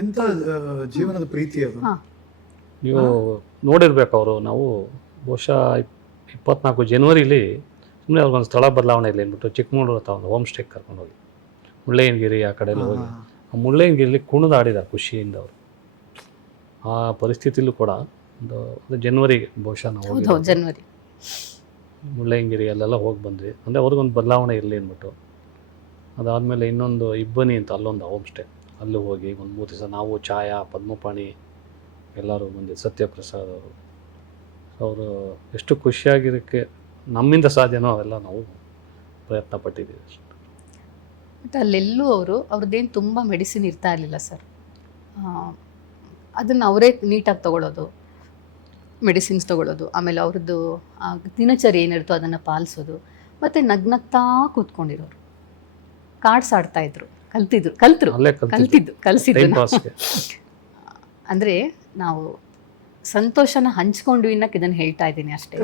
ಎಂಥ ಜೀವನದ ಪ್ರೀತಿ ಅದು. ನೀವು ನೋಡಿರ್ಬೇಕು ಅವರು. ನಾವು ಬಹುಶಃ 24 ಜನವರಿಲಿ ಸುಮ್ಮನೆ ಅವ್ರಿಗೊಂದು ಸ್ಥಳ ಬದಲಾವಣೆ ಇಲ್ಲ ಅಂದ್ಬಿಟ್ಟು ಚಿಕ್ಕಮಗಳೂರು ಹತ್ರ ಒಂದು ಹೋಮ್ ಸ್ಟೇಗೆ ಕರ್ಕೊಂಡೋಗಿ ಮುಳ್ಳಯ್ಯನಗಿರಿ ಆ ಕಡೆ ಎಲ್ಲ ಹೋಗಿ ಆ ಮುಳ್ಳಯ್ಯನಗಿರಿಲಿ ಕುಣಿದಾಡಿದ್ದಾರೆ ಖುಷಿಯಿಂದ ಅವರು. ಆ ಪರಿಸ್ಥಿತಿಲೂ ಕೂಡ ಒಂದು ಜನವರಿಗೆ ಬಹುಶಃ ನಾವು ಜನವರಿ ಮುಳ್ಳಯ್ಯನಗಿರಿ ಅಲ್ಲೆಲ್ಲ ಹೋಗಿ ಬಂದ್ವಿ. ಅಂದರೆ ಅವ್ರಿಗೊಂದು ಬದಲಾವಣೆ ಇರಲಿ ಅಂದ್ಬಿಟ್ಟು. ಅದಾದಮೇಲೆ ಇನ್ನೊಂದು ಇಬ್ಬನಿ ಅಂತ ಅಲ್ಲೊಂದು ಹೋಮ್ ಸ್ಟೇ, ಅಲ್ಲೂ ಹೋಗಿ ಒಂದು 3 ದಿವಸ ನಾವು ಛಾಯಾ ಪದ್ಮಪಾಣಿ ಎಲ್ಲರೂ ಬಂದಿದ್ದು, ಸತ್ಯಪ್ರಸಾದ್ ಅವರು ಎಷ್ಟು ಖುಷಿಯಾಗಿರೋಕ್ಕೆ ನಮ್ಮಿಂದ ಸಾಧ್ಯನೋ ಅವೆಲ್ಲ ನಾವು ಪ್ರಯತ್ನ ಪಟ್ಟಿದ್ದೀವಿ ಅಷ್ಟೇ. ಮತ್ತು ಅಲ್ಲೆಲ್ಲೂ ಅವ್ರದ್ದೇನು ತುಂಬ ಮೆಡಿಸಿನ್ ಇರ್ತಾ ಇರಲಿಲ್ಲ ಸರ್. ಅದನ್ನು ಅವರೇ ನೀಟಾಗಿ ತೊಗೊಳ್ಳೋದು, ಮೆಡಿಸಿನ್ಸ್ ತೊಗೊಳ್ಳೋದು, ಆಮೇಲೆ ಅವ್ರದ್ದು ದಿನಚರಿ ಏನಿರುತ್ತೋ ಅದನ್ನು ಪಾಲಿಸೋದು, ಮತ್ತು ನಗ್ನಗ್ತಾ ಕೂತ್ಕೊಂಡಿರೋರು, ಕಾರ್ಡ್ಸ್ ಆಡ್ತಾಯಿದ್ರು, ಕಲಿಸಿದ್ದು. ಅಂದರೆ ನಾವು ಸಂತೋಷನ ಹಂಚ್ಕೊಂಡ್ವಿ ಅನ್ನೋಕೆ ಇದನ್ನು ಹೇಳ್ತಾ ಇದ್ದೀನಿ ಅಷ್ಟೇ.